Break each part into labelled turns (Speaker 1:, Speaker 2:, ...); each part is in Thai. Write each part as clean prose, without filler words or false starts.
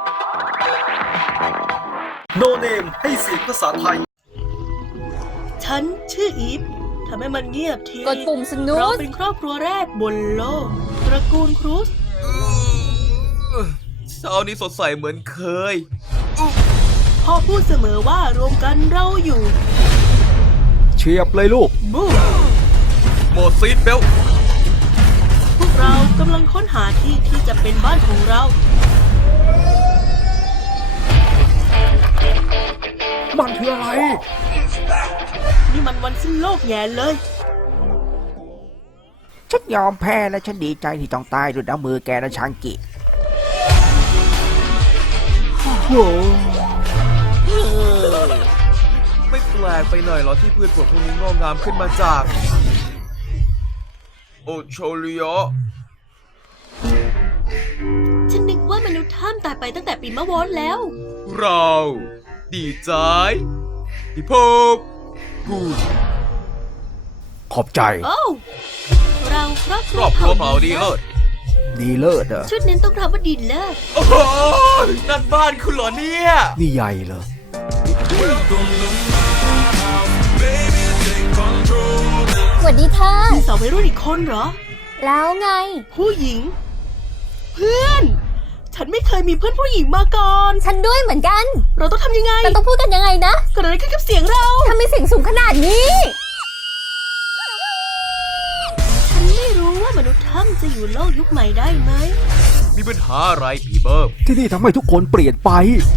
Speaker 1: โนเนมให้เสียงภาษาไทย
Speaker 2: ฉันชื่ออีฟทำให้มันเงียบที
Speaker 3: กดปุ่มสนุก
Speaker 2: เราเป็นครอบครัวแรกบนโลกตระกูลครูซ
Speaker 4: เช้านี้สดใสเหมือนเคย
Speaker 2: พ่อพูดเสมอว่ารวมกันเราอยู่
Speaker 1: เชียบเลยลูก
Speaker 2: บูม
Speaker 4: โหมดซีดเบลต์
Speaker 2: พวกเรากำลังค้นหาที่ที่จะเป็นบ้านของเรา
Speaker 1: มันคืออะไร
Speaker 2: นี่มันวันสิ้นโลกแย่เลย
Speaker 5: ฉันยอมแพ้และฉันดีใจที่ต้องตายด้วยน้ำมือแกนะชังกิ
Speaker 4: ไม่แปลกไปหน่อยเหรอที่พืชผลพวกนี้งอกงามขึ้นมาจาก โอโชลิโอ
Speaker 2: ฉันนึกว่ามนุษย์ถ้ำตายไปตั้งแต่ปีมะวอนแล้ว
Speaker 4: เราดีใจที่พบกูด
Speaker 1: ขอบใจ
Speaker 2: โอ้เราครอบค
Speaker 4: ค
Speaker 2: รั
Speaker 4: ร
Speaker 2: ว
Speaker 4: อบครัวเผาดีเลิศ
Speaker 1: ดีเลิศเหรอ
Speaker 2: ชุดนั้นต้องรับว่าดีเลิศ
Speaker 4: โอ้โหนั่นบ้านคุณเหรอเนี่ย
Speaker 1: นี่ใหญ่เหรอ
Speaker 3: สวัสดีค่ะ
Speaker 2: มีสาววัยรุ่นอีกคนเหรอ
Speaker 3: แล้วไง
Speaker 2: ผู้หญิง เพื่อน ฉันไม่เคยมีเพื่อนผู้หญิงมาก่อน
Speaker 3: ฉันด้วยเหมือนกัน
Speaker 2: เราต้องทำยังไง
Speaker 3: แต่ต้องพูดกันยังไงนะ
Speaker 2: เกิดอะไรขึ้นกับเสียงเรา
Speaker 3: ทำไมเสียงสูงขนาดนี้
Speaker 2: ฉันไม่รู้ว่ามนุษย์ถ้ำจะอยู่โลกยุคใหม่ได้ไหม
Speaker 4: มีปัญหาอะไรผีเบิร์ม
Speaker 1: ที่นี่ทำให้ทุกคนเปลี่ยนไป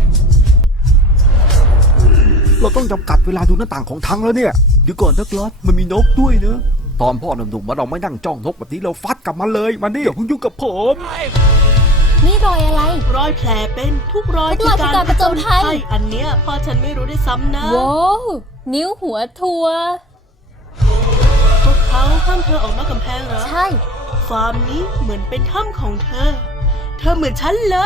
Speaker 1: เราต้องจำกัดเวลาดูหน้าต่างของทั้งแล้วเนี่ยเดี๋ยวก่อนนะกลอสมันมีนกด้วยนะ ตอนพ่อหนุ่มๆมาเราไม่นั่งจ้องนกแบบนี้เราฟัดกับมันเลยมันนี่อย่าเพิ่งยุ่งกับผม
Speaker 3: นี่รอยอะไร
Speaker 2: รอยแผลเป็นทุกรอย
Speaker 3: ทุกรอยคือการผจญภัย
Speaker 2: อันเนี้ยพ่อฉันไม่รู้ได้วยซ้ำนะ
Speaker 3: ว้าวนิ้วหัวทัว
Speaker 2: พวกเขาห้ามเธอออกนอกกำแพงเหรอ
Speaker 3: ใช่
Speaker 2: ฟาร์มนี้เหมือนเป็นถ้ำของเธอ เธอเหมือนฉันเลย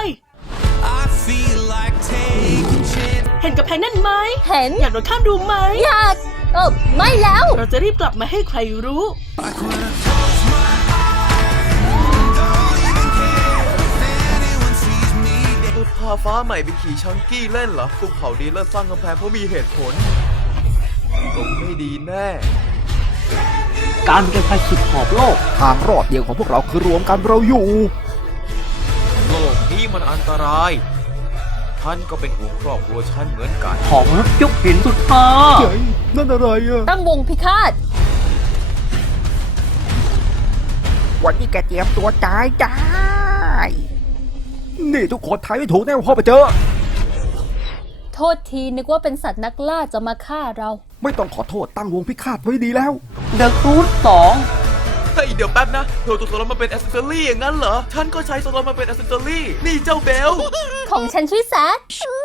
Speaker 2: เห็นกำแพงนั่นไหม
Speaker 3: เห็น
Speaker 2: อยากโดดข้ามดูไหม
Speaker 3: อยากไม่แล้ว
Speaker 2: เราจะรีบกลับมาให้ใครรู้
Speaker 4: พาฟ้าใหม่ไปขี่ชังกี้เล่นเหรอภูเขาดีเลิศสร้างกำแพงเพราะมีเหตุผลลงไม่ดีแน่
Speaker 1: การเป็นไปสุดขอบโลกทางรอดเดียวของพวกเราคือรวมกันเราอยู่
Speaker 4: โลกนี้มันอันตรายท่านก็เป็นห่วงครอบครัวฉันเหมือนกัน
Speaker 1: ของยกหินสุดท้าเฮ้ยนั่นอะไรอะ
Speaker 3: ตั้งวงพิฆาต
Speaker 5: วันนี้แกเตรียมตัวตายได้
Speaker 1: นี่ทุกคนทายไม่ถูกแน่ว่าพ่อไปเจอ
Speaker 3: โทษทีนึกว่าเป็นสัตว์นักล่าจะมาฆ่าเรา
Speaker 1: ไม่ต้องขอโทษตั้งวงพิฆาตไว้ดีแล้ว
Speaker 6: The Cruise
Speaker 4: เฮ้ยเดี๋ยวแป๊บนะเธอตัวโซลมาเป็นแอสเซสซอรี่อย่างนั้นเหรอ ฉันก็ใช้โซลมาเป็นแอสเซสซอรี่นี่เจ้าเบล
Speaker 3: ของฉันชื่อแซด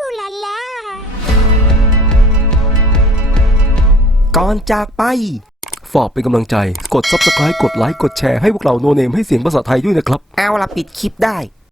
Speaker 1: ก่อนจากไป ฝากเป็นกำลังใจ กด Subscribe กดไลค์ กดแชร์ให้พวกเราโนเนมให้เสียงภาษาไทยด้วยนะครับ
Speaker 5: เอาละปิดคลิปได้